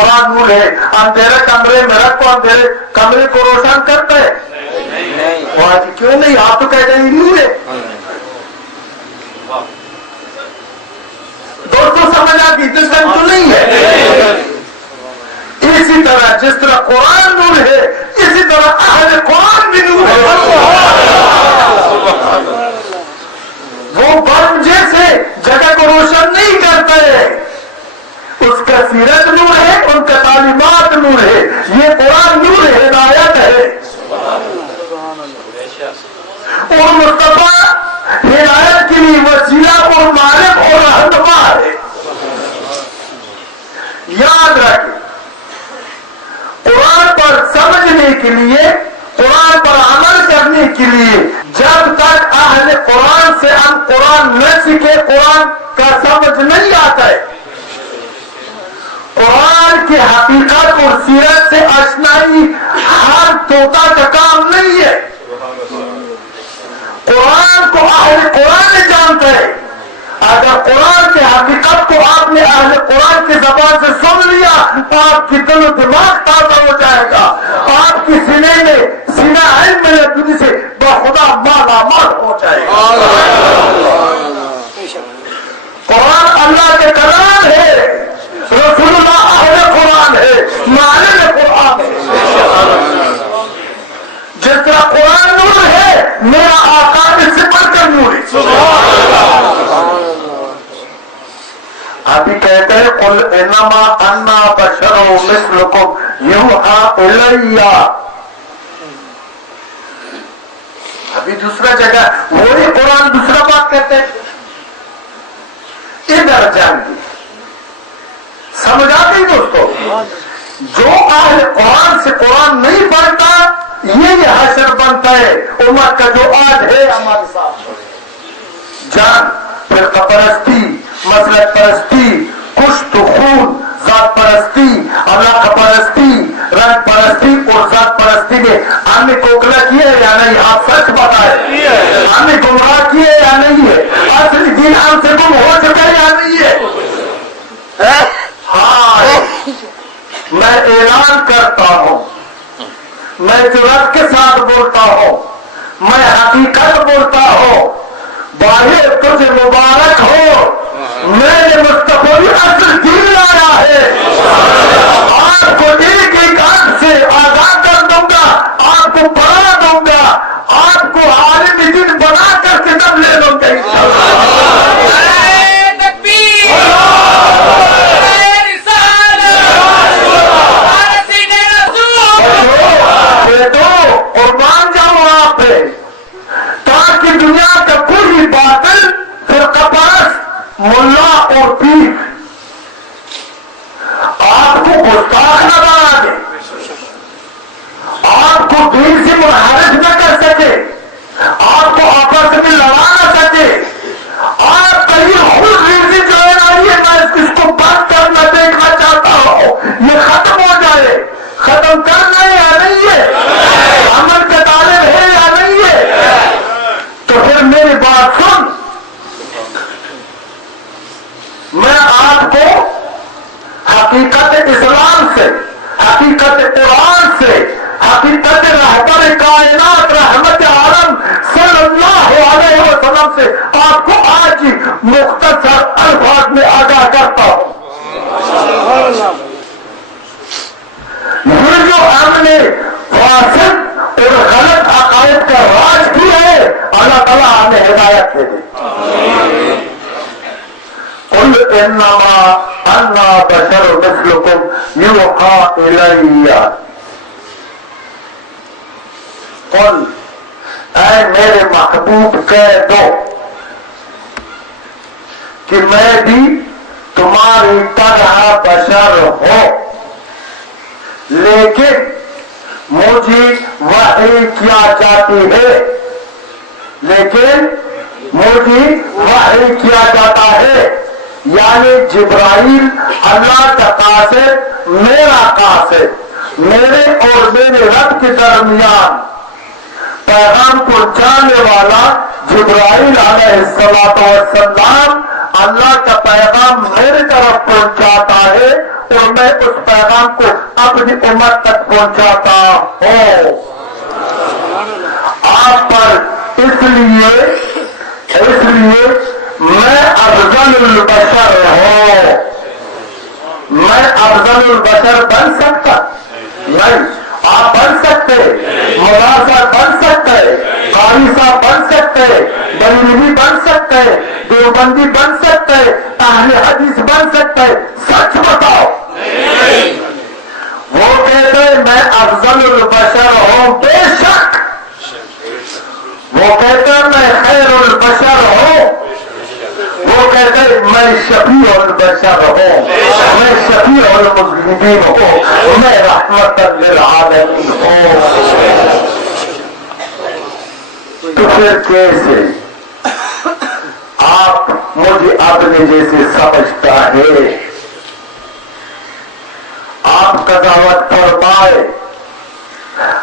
قرآن نور ہے. اندھیرے کمرے میں رکھ کو اندھیرے کمرے کو روشن کرتا ہے؟ نہیں. کیوں نہیں؟ آپ تو کہتے ہیں نور ہے. دوستوں سمجھ آ گئی؟ دشمن تو نہیں ہے. اسی طرح جس طرح قرآن نور ہے اسی طرح اہل قرآن بھی نور ہے. وہ برف جیسے جگہ کو روشن نہیں کرتا ہے. اس کا سیرت نور ہے, ان کا تعلیمات نور ہے. یہ قرآن نور ہے, ہدایت ہے. اور مصطفیٰ ہدایت کے لیے وسیلہ اور معرف اور رہنما ہے. یاد رکھیں, قرآن پر سمجھنے کے لیے, قرآن پر عمل کرنے کے لیے جب تک اہل قرآن سے ہم قرآن نہ سیکھے قرآن کا سمجھ نہیں آتا ہے. قرآن کی حقیقت اور سیرت سے آشنائی ہر طوطا کا کام نہیں ہے. قرآن کو اہل قرآن جانتا ہے. اگر قرآن کی حقیقت کو آپ نے اہل قرآن کی زبان سے سن لیا تو آپ کی دل و دماغ تازہ ہو جائے گا. آپ کی سینے میں سینہ علم میں سے بخدا مالا مال ہو جائے گا. قرآن اللہ کے کلام ہے, رسول اللہ اہل قرآن ہے, معلم قرآن ہے. جس طرح قرآن نور ہے میرا آقا بھی سے بڑھ کر نور ہے. ابھی کہتے ہیں قل انما انا بشر مثلکم یوحی الی. ابھی دوسرا جگہ وہی قرآن دوسرا بات کہتے ہیں. ادھر جانگی سمجھ آتی دوستو, جو اہل قرآن سے قرآن نہیں پڑھتا یہ حشر بنتا ہے امت کا جو آج ہے ہمارے ساتھ. جان فرقہ پرستی, مسلک پرستی, کشت خون, ذات پرستی, اللہ کا پرستی, رنگ پرستی اور ذات پرستی میں ہم نے کوکلا کیے یا نہیں؟ آپ سچ بتائیں, ہم نے گمراہ کیے یا نہیں ہے؟ اصل دین ہم سے گم ہو چکا یا نہیں ہے؟ ہاں, میں اعلان کرتا ہوں, میں جرأت کے ساتھ بولتا ہوں, میں حقیقت بولتا ہوں. باہر تجھے مبارک ہو, میں نے مصطفی اصل دین لایا ہے. آپ کو دین کی کام سے آزاد کر دوں گا, آپ کو پڑھا دوں گا, آپ کو عالم دین بنا کر کتاب لے لوں گا انشاءاللہ. قربان جاؤں آپ پہ, تاکہ دنیا کا کوئی باطل فرقہ پرست ملا اور پیر آپ کو گستاخ نہ بنا دے, آپ کو دین سے منحرف نہ کر سکے, آپ کو آپس میں لڑا نہ سکے. آپ کا یہ خود ریزی جو ہے نا, یہ میں اس کو بند کرنا دیکھنا چاہتا ہوں, یہ ختم ہو جائے. ختم کرنا ہے یا نہیں ہے؟ عمل کا طالب ہے یا نہیں ہے؟ تو پھر میری بات سن, میں آپ کو حقیقت اسلام سے, حقیقت قرآن سے, حقیقت رہبر کائنات رحمت عالم صلی اللہ علیہ وسلم سے آپ کو آج ہی مختصر الفاظ میں آگاہ کرتا ہوں. یہ جو ہم نے فاسد اور غلط عقائد کا راج کیا ہے, اللہ تعالیٰ ہمیں ہدایت دے دے. قل انما انا بشر مثلکم یوحی الی. قل, اے میرے محبوب کہہ دو کہ میں بھی تمہاری طرح بشر ہوں, لیکن مجھے وحی کیا جاتی ہے, لیکن مجھے وحی کیا جاتا ہے. یعنی جبرائیل اللہ کا قاصد, میرا قاصد, میرے اور میرے رب کے درمیان پیغام پہنچانے والا جبرائیل علیہ السلام اللہ کا پیغام میری طرف پہنچاتا ہے اور میں اس پیغام کو اپنی امت تک پہنچاتا ہوں آپ پر، اس لیے میں افضل البشر ہوں. میں افضل البشر بن سکتا نہیں. آپ بن سکتے، مدرسہ بن سکتے، قاری صاحب بن سکتے، بریلوی بن سکتے، دیوبندی بن سکتے، اہل حدیث بن سکتے. سچ بتاؤ. وہ کہتے میں افضل البشر ہوں، بے شک. وہ کہتے میں خیر البشر ہوں، وہ کہتے میں شفیع البشر ہوں، میں شفیع المذنبین ہوں، میں رحمت للعالمین ہوں. تو پھر کیسے آپ مجھے اپنے جیسے سمجھتا ہے؟ آپ قضاوت فرمائے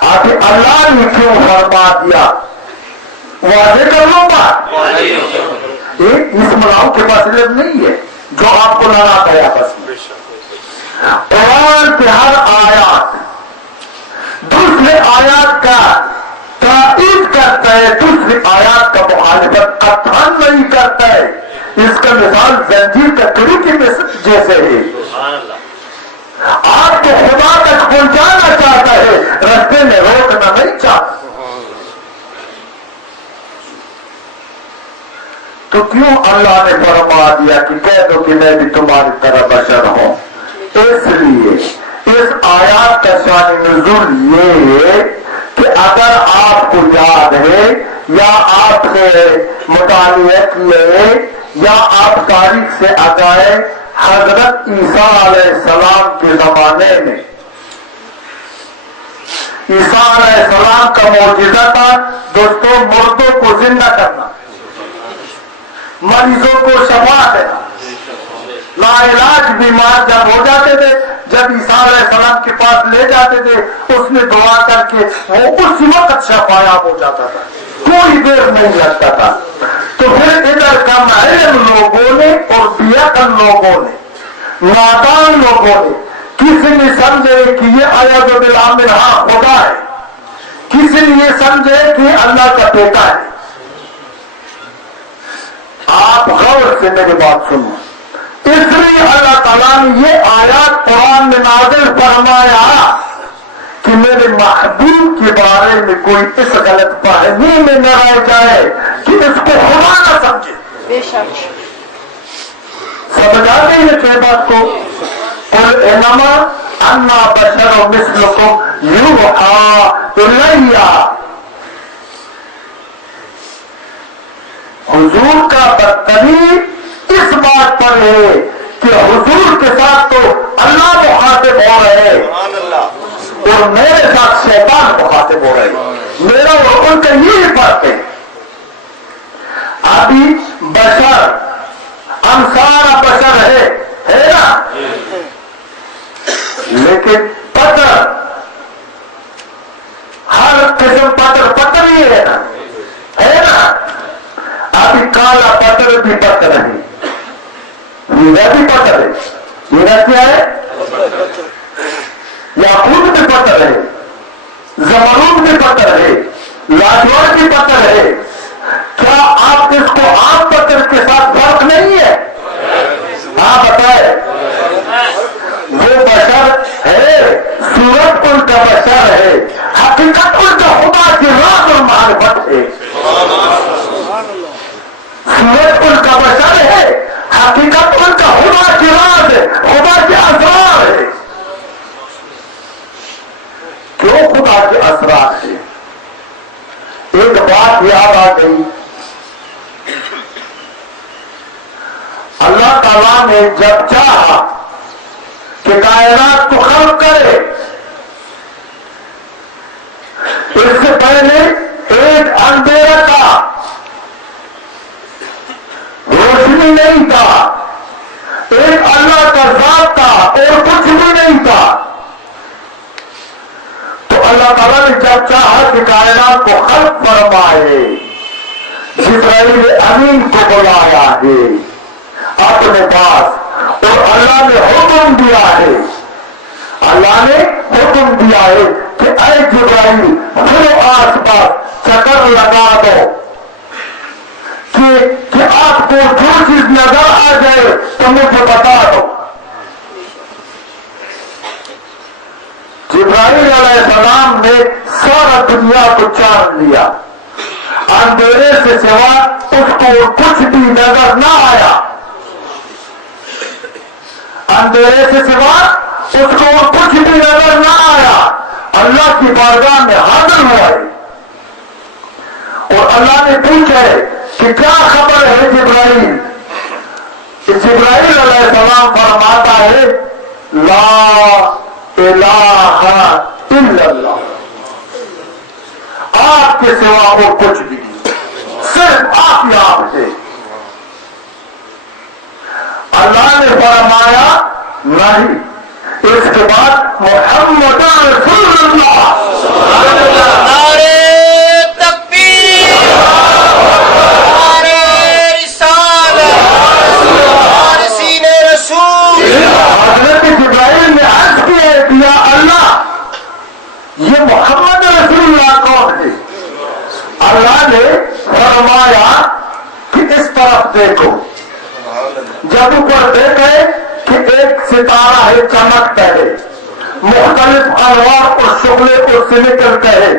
آپ اللہ نے کیوں فرما دیا؟ واضح کر لوں گا. ایک اس ملاؤ کے مسئلے نہیں ہے جو آپ کو لڑا گیا. بس قرآن کے ہر آیات دوسرے آیات کا تائید کرتا ہے، دوسری آیات کا مخالفت قطعاً نہیں کرتا ہے. اس کا مثال زنجیر کا کڑی کے جیسے ہے. آپ کو خدا تک پہنچانا چاہتا ہے، رستے میں روکنا نہیں چاہتا. تو کیوں اللہ نے فرما دیا کہ کہہ دو کہ میں بھی تمہاری طرح بشر ہوں؟ اس لیے اس آیات کا شان نزول یہ ہے کہ اگر آپ کو یاد ہے یا آپ سے مطالعہ کیے یا آپ تاریخ سے آگاہ، حضرت عیسیٰ علیہ السلام کے زمانے میں عیسیٰ علیہ السلام کا معجزہ تھا دوستوں مردوں کو زندہ کرنا، مریضوں کو شفا دینا. لا علاج بیمار جب ہو جاتے تھے، جب عیسیٰ علیہ السلام کے پاس لے جاتے تھے، اس میں دعا کر کے وہ اسی وقت شفایاب ہو جاتا تھا، کوئی دیر نہیں لگتا تھا. تو پھر ادھر کم علم لوگوں نے اور بیعقل لوگوں نے، نادان لوگوں نے، کسی نے سمجھے کہ یہ اعوذ باللہ منہا خدا ہے، کسی نے یہ سمجھے کہ اللہ کا بیٹا ہے. آپ غور سے میری بات سنو. اس لیے اللہ تعالیٰ نے یہ آیات قرآن میں نازل فرمایا کہ میرے محبوب کے بارے میں کوئی اس غلط فہمی میں نہ رہ جائے کہ اس کو خدا نہ سمجھے. سمجھ آ گئی ہے کہ بات کو؟ قل انما انا بشر مثلکم یوحی الی. حضور کا بدترین اس بات پر ہے کہ حضور کے ساتھ تو اللہ مخاطب ہو رہے اور میرے ساتھ شیطان مخاطب ہو رہے. میرا اور ان کا یہی فرق ہے. ابھی بشر انسان بشر ہے نا، لیکن پتھر ہر قسم پتھر ہی ہے نا. ابھی کالا پتھر بھی پتھر ہے، ہیرا بھی پتھر ہے. ہیرا کیا ہے؟ یاقوت بھی پتھر ہے، زمرد بھی پتھر ہے، لاجورد بھی پتھر ہے. کیا آپ اس کو عام پتھر کے ساتھ فرق نہیں ہے؟ آپ بتائے. وہ بشر ہے، صورت ان کا بشر ہے، حقیقت ان کا خدا کی راز اور معرفت ہے. صورت ان کا بشر ہے، حقیقت ان کا خدا کی راز ہے، خدا کے اسرار ہے. کیوں خدا کے اسرار ہے؟ ایک بات یاد آ گئی. اللہ تعالیٰ نے جب چاہا کہ کائنات کو خلق کرے، اس سے پہلے ایک اندھیرا تھا، روشنی نہیں تھا، ایک اللہ کا ذات تھا اور کچھ بھی نہیں تھا. تو اللہ تعالیٰ نے جب چاہا کہ کائنات کو خلق فرمائے، جبرائیل امین کو بلایا ہے اپنے پاس اور اللہ نے حکم دیا ہے، اللہ نے حکم دیا ہے کہ اے جبرائیل پھر آس پاس چکر لگا دو کہ آپ کو جو چیز نظر آ جائے تو مجھے بتا دو۔ جبرائیل علیہ السلام نے سارا دنیا کو جان لیا، اندھیرے سے سوا اس کو کچھ بھی نظر نہ آیا، اندھیرے سے سوا اس کو کچھ بھی نظر نہ آیا۔ اللہ کی بارگاہ میں حاضر ہوئے اور اللہ نے پوچھا کہ کیا خبر ہے جبرائیل؟ جبرائیل علیہ السلام فرماتا ہے لا الہ الا اللہ، آپ کے سوا وہ کچھ بھی نہیں، صرف آپ ہی آپ سے۔ اللہ نے فرمایا نہیں، اس کے بعد محمد رسول اللہ، نعرے تکبیر، نعرے رسالت، وارثین رسول۔ حضرت جبرائیل نے عرض کیا کہ یا اللہ یہ محمد رسول اللہ کون ہے؟ اللہ نے فرمایا کہ اس طرف دیکھو۔ جب اوپر دیکھے کہ ایک ستارہ ہے چمکتا ہے، مختلف انوار اور شعلے اس سے نکلتے ہیں،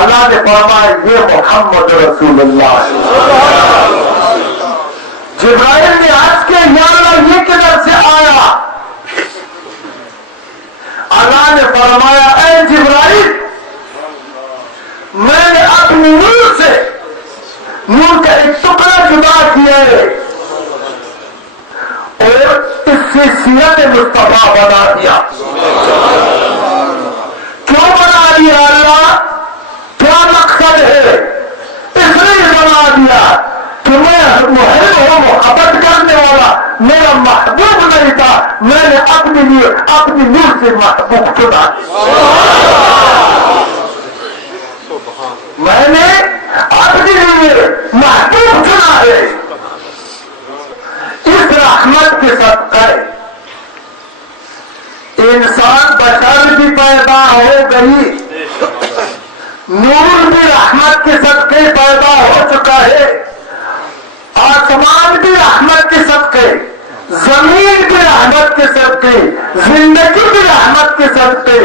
اللہ نے فرمایا یہ محمد رسول اللہ ہے۔ جبرائیل نے عرض کیا یا اللہ یہ کدھر سے آیا؟ اللہ نے فرمایا اے جبرائیل میں نے اپنی نور سے نور کا ایک ٹکڑا جدا کیا ہے اور اس سے سیرت مصطفیٰ بنا دیا۔ کیوں بنا دیا اللہ؟ کیا مقصد ہے؟ اس لیے بنا دیا کہ میں محب ہوں، محبت کرنے والا میرا محبوب نہیں تھا، میں نے اپنی نور سے محبوب چنا، میں نے اپنے لیے محبوب چنا ہے۔ اس رحمت کے صدقے انسان بشر بھی پیدا ہو گئی، نور بھی رحمت کے صدقے پیدا ہو چکا ہے، آسمان بھی رحمت کے صدقے، زمین بھی رحمت کے صدقے، زندگی بھی رحمت کے صدقے،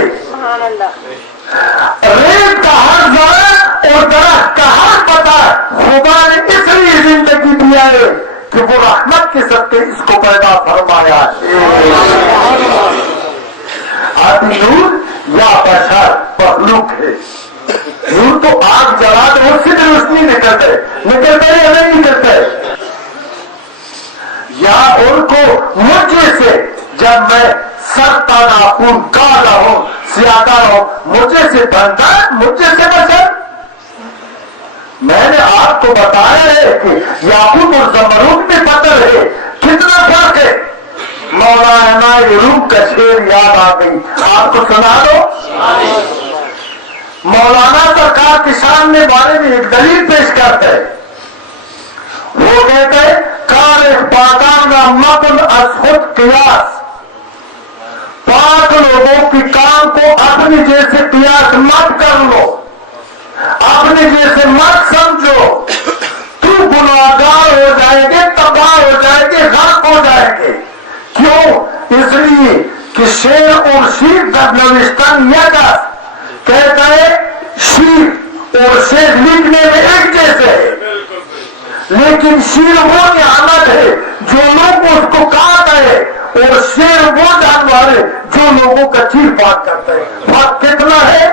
ریت کا ہر ذرہ اور درخت کا ہر پتا خدا نے اس لیے زندگی دیا ہے کہ وہ رحمت کے صدقے اس کو پیدا فرمایا ہے۔ آدمی نور یا بشر مخلوق ہے، نور تو آگ جلا دے اس سے بھی روشنی نکلتے یا نہیں نکلتے، یا ان کو مجھے سے جب میں سرتا ناخون کالا ہوں سیاہ ہوں مجھے سے بندہ مجھے سے بشر۔ میں نے آپ کو بتایا ہے کہ یاقوت اور زمرد میں پتھر ہے، کتنا فرق ہے۔ مولانا روم کا شعر یاد آ گئی، آپ کو سنا دو۔ مولانا سرکار کے سامنے بارے میں ایک دلیل پیش کرتے ہیں، وہ کہتے ہیں کار پاکان کا متن از خود قیاس، پاک لوگوں کی کام کو اپنی جیسے قیاس مت کر لو، اپنے جیسے مت سمجھو، تو گناہگار ہو جائے گے، تباہ ہو جائے گے، غرق ہو جائے گے۔ کیوں؟ اس لیے کہ شیر اور شیر کا نوشتن یکس، کہتا ہے شیر اور شیر لکھنے میں ایک جیسے ہے، لیکن شیر وہ نعمت ہے جو لوگ اس کو کاٹتے ہیں اور شیر وہ جانور ہے جو لوگوں کا چیر پاٹ کرتا ہے۔ فرق کتنا ہے؟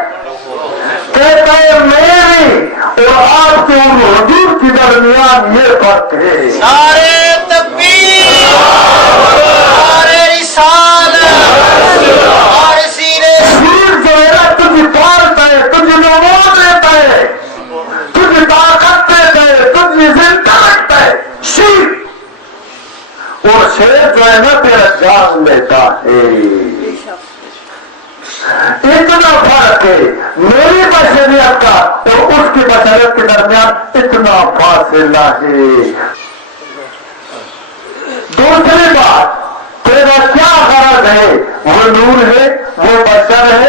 کہتا ہے میری اور آپ کے حضور کے درمیان یہ فرق ہے۔ نعرے تکبیر، نعرے رسالت، وارثین شیر جو ہے تجھے پالتا ہے، تجھے نمود دیتا ہے، تجھے طاقت دیتا ہے، تجھے زندہ رکھتا ہے شیر، اور شیر جو ہے نا تیرا جان لیتا ہے۔ اتنا فرق ہے میری بشریت کا اور اس کی بشریت کے درمیان، اتنا فاصلہ ہے۔ دوسری بات کہ گئے وہ نور ہے، وہ بشر ہے،